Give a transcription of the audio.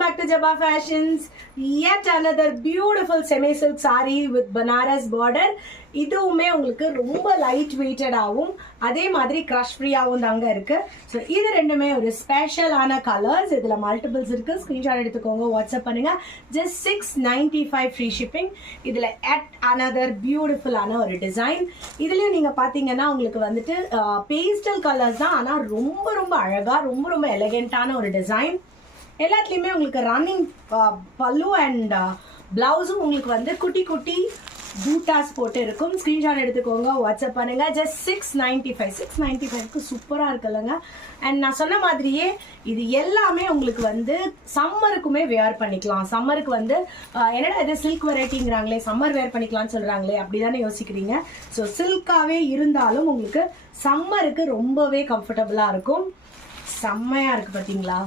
back to Jabba Fashions. Yet another beautiful semi silk saree with Banaras border. இதுவுமே உங்களுக்கு ரொம்ப light weighted ஆகும், அதே மாதிரி கிரஷ் ஃப்ரீயாகவும் தாங்க இருக்கு. ஸோ இது ரெண்டுமே ஒரு ஸ்பெஷலான கலர்ஸ். இதில் மல்டிபிள்ஸ் இருக்கு. ஸ்க்ரீன்ஷாட் எடுத்துக்கோங்க, வாட்ஸ்அப் பண்ணுங்க. Just 695 free shipping. இதில் அட் அனதர் பியூட்டிஃபுல்லான ஒரு டிசைன். இதுலேயும் நீங்கள் பார்த்தீங்கன்னா உங்களுக்கு வந்துட்டு பேஸ்டல் கலர்ஸ் தான், ஆனால் ரொம்ப ரொம்ப அழகாக ரொம்ப ரொம்ப எலகென்ட்டான ஒரு டிசைன். எல்லாத்துலேயுமே உங்களுக்கு ரன்னிங் பல்லு அண்ட் பிளவுஸும் உங்களுக்கு வந்து குட்டி குட்டி பூட்டாஸ் போட்டு இருக்கும். ஸ்க்ரீன்ஷாட் எடுத்துக்கோங்க, வாட்ஸ்அப் பண்ணுங்க. ஜஸ்ட் 695. 695க்கு சூப்பராக இருக்குல்லங்க. அண்ட் நான் சொன்ன மாதிரியே இது எல்லாமே உங்களுக்கு வந்து சம்மருக்குமே வேர் பண்ணிக்கலாம். சம்மருக்கு வந்து என்னடா இது சில்க் வெரைட்டிங்கிறாங்களே, சம்மர் வேர் பண்ணிக்கலாம்னு சொல்கிறாங்களே, அப்படி தானே யோசிக்கிறீங்க. ஸோ சில்காகவே இருந்தாலும் உங்களுக்கு சம்மருக்கு ரொம்பவே கம்ஃபர்டபுளாக இருக்கும். செம்மையாக இருக்குது பார்த்தீங்களா?